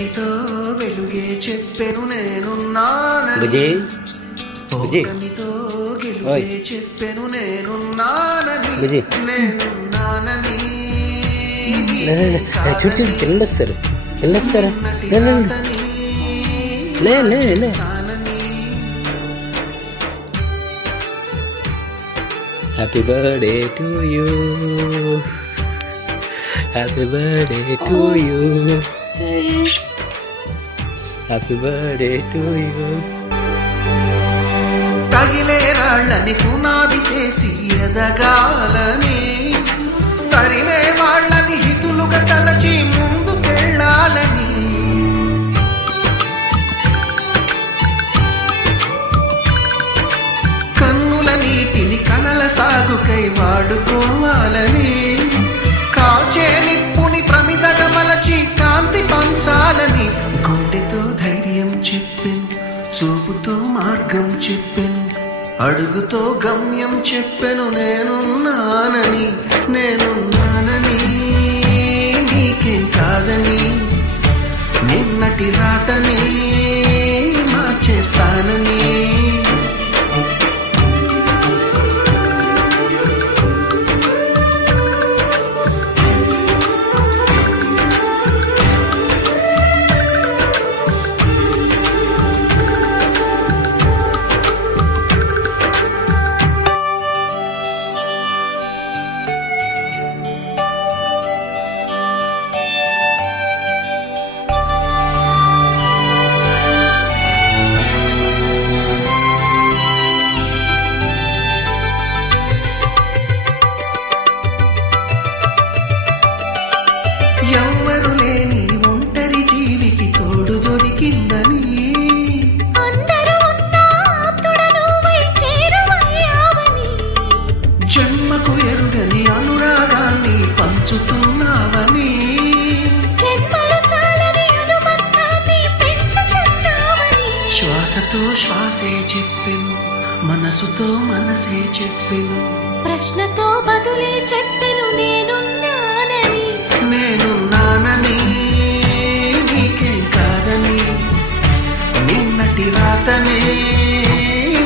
చీకటితో వెలుగే చెప్పెను నేనున్నానని ఓటమితో గెలుపే చెప్పెను నేనున్నానని నేనున్నానని చూడు వెళ్ళొస్తారు వెళ్ళొస్తారా happy birthday to you happy birthday to you happy birthday to you తగిలే రాళ్ళని పునాది చేసి ఎదగాలని తరిమే వాళ్ళని హితులుగా తలచి ముందుకెళ్ళాలని కన్నుల నీటిని కలల సాగుకై వాడుకోవాలని కాచే నిప్పుని ప్రమిదగా మలచి కాంతి పంచాలని గుండెతో ధైర్యం చెప్పెను చూపుతో మార్గం చెప్పెను అడుగుతో గమ్యం చెప్పెను నేనున్నానని నేనున్నానని నీకేం కాదని నిన్నటి రాతని మార్చేస్తానని ఎవ్వరు లేని ఒంటరి జీవికి తోడు దొరికిందని జన్మకు ఎరుగని అనురాగాన్ని పంచుతున్నావని శ్వాసతో శ్వాసే చెప్పెను మనసుతో మనసే చెప్పెను ప్రశ్నతో బదులే చెప్పెను నేనున్నానని నేనున్నానని నీకేం కాదని నిన్నటి రాతనే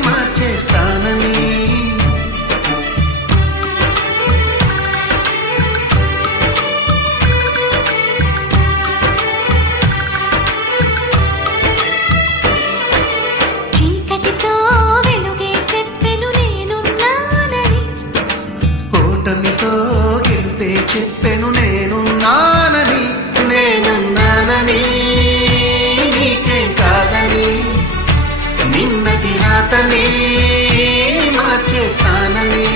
మార్చేస్తానని చీకటితో వెలుగే చెప్పెను నేనున్నానని ఓటమితో గెలుపే చెప్పెను నేనున్నానని నేనున్నానని నీకేం కాదని నిన్నటి రాతనే మార్చేస్తానని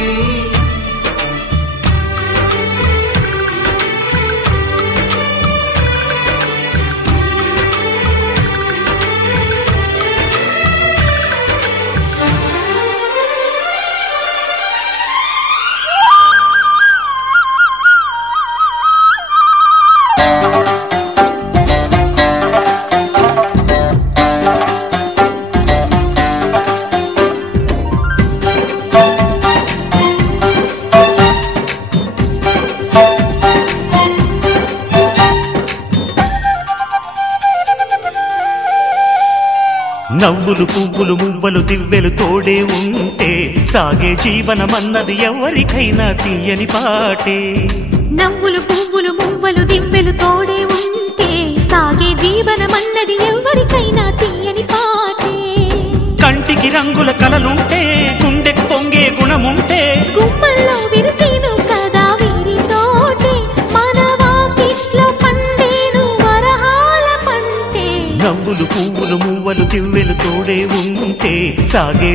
నవ్వులు పువ్వులు మువ్వలు దివ్వెలు తోడే ఉంటే సాగే జీవనమన్నది ఎవరికైనా తీయని పాటే నవ్వులు పువ్వులు మువ్వలు దివ్వెలు తోడే ఉంటే సాగే జీవనమన్నది ఎవరికైనా తీయని పాటే కంటికి రంగుల కలలుంటే గుండెకు పొంగే గుణముంటే గుమ్మల్లో విరిసేను కదా వీరితోటే మన వాకిట్లో పండేను వరహాల పంటే నవ్వులు పువ్వులు మువ్వలు దివ్వెలు తోడే ఉంటే సాగే